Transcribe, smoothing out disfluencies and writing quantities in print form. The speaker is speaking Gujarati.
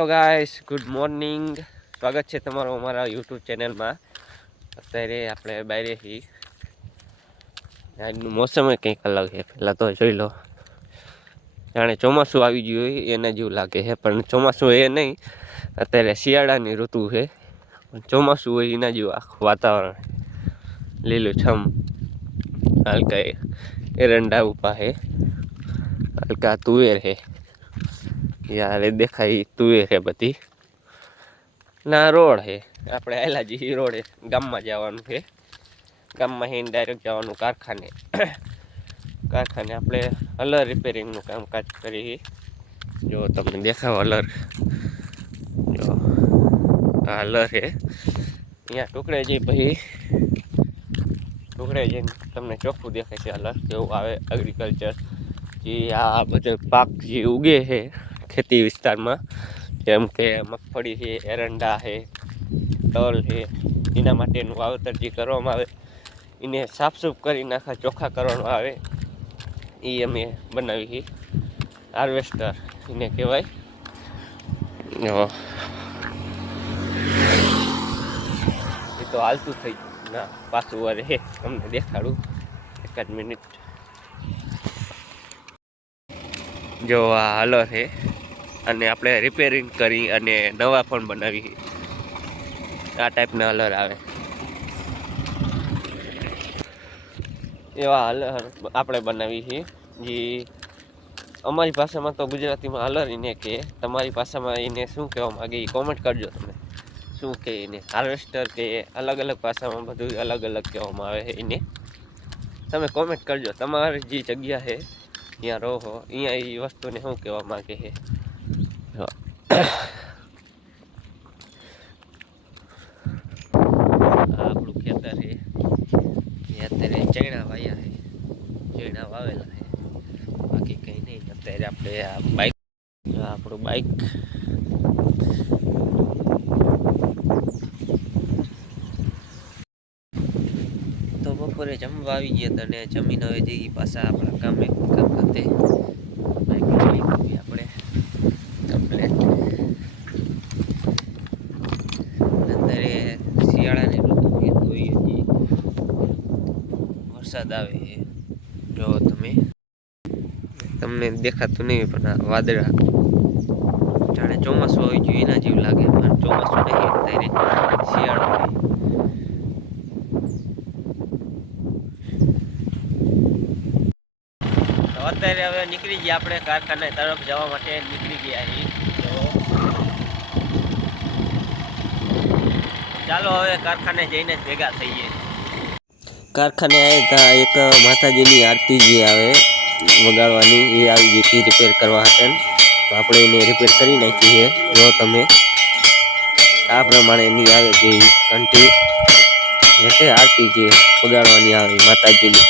Hello guys, good morning. સ્વાગત છે તમારું અમારા યુટ્યુબ ચેનલમાં. અત્યારે આપણે બહાર છીએ. આજનું મોસમ કંઈક અલગ છે. પહેલાં તો જોઈ લો, જાણે ચોમાસું આવી ગયું હોય એના જેવું લાગે છે, પણ ચોમાસું એ નહીં. અત્યારે શિયાળાની ઋતુ છે, ચોમાસું હોય એના જેવું આખું વાતાવરણ લીલું છમ. હલકા એરંડા ઉભા છે, હલકા તુવેર છે. યાર દેખાય તુવેર છે બધી ના. રોડ છે, આપણે આયલાજી રોડે ગામમાં જવાનું છે. ગામમાં હિન ડાયરેક્ટ જવાનું કારખાને. આપણે અલર રિપેરિંગનું કામકાજ કરીએ. જો તમને દેખાવ અલર, જો આ અલર છે. અહીંયા ટુકડે જઈ પછી ટુકડે જઈને તમને ચોખ્ખું દેખાય છે અલર કેવું આવે. એગ્રીકલ્ચર જે આ બધો પાક જે ઉગે છે ખેતી વિસ્તારમાં, જેમ કે મગફળી છે, એરંડા છે, તલ છે, એના માટેનું વાવેતર જે કરવામાં આવે એને સાફસૂફ કરી નાખા ચોખ્ખા કરવામાં આવે. એ અમે બનાવી હાર્વેસ્ટર એને કહેવાય. એ તો હાલતું થઈ ના પાછું વારે હે તમને દેખાડું એકાદ મિનિટ. જો આ હલર છે અને આપણે રિપેરિંગ કરી અને નવા પણ બનાવી. આ ટાઈપના હલર આવે એવા હલર આપણે બનાવી છીએ. જે અમારી ભાષામાં તો ગુજરાતીમાં હલર એને કહે, તમારી ભાષામાં એને શું કહેવા માગે એ કોમેન્ટ કરજો. તમે શું કહે એને, હાર્વેસ્ટર કે અલગ અલગ ભાષામાં બધું અલગ અલગ કહેવામાં આવે છે એને. તમે કોમેન્ટ કરજો તમારી જે જગ્યા છે ત્યાં રહો અહીંયા એ વસ્તુને શું કહેવા માગે છે. આપણું ખેતર છે, અત્યારે ચણા વાયા છે, ચણા વાવેલા છે, બાકી કંઈ નહીં. અત્યારે આપણે આ બાઇક, આપણું બાઇક તો બપોરે જમવા આવી ગયા હતા ને જમીન હવે જઈ પાછા આપણા કામે કામ કરતે. આપણે કમ્પ્લેટ અત્યારે શિયાળાની ઋતુ છે તો હજી વરસાદ આવે છે. જો તમને દેખાતું નહીં પણ આ વાદળા જાણે ચોમાસું આવી ગયું એના જેવું લાગે, પણ ચોમાસું નહીં. અત્યારે શિયાળો અત્યારે હવે નીકળી ગયા આપણે કારખાના તરફ જવા માટે નીકળી ગયા છીએ. ચાલો હવે કારખાને જઈને જ ભેગા થઈએ. કારખાને આવ્યા એક માતાજીની આરતી જે આવે વગાડવાની એ આવી ગઈ હતી રિપેર કરવા હતા. તો આપણે એને રિપેર કરી નાખી છે. જો તમે આ પ્રમાણે એની આવે જે ઘંટી એટલે આરતી જે વગાડવાની આવે માતાજીની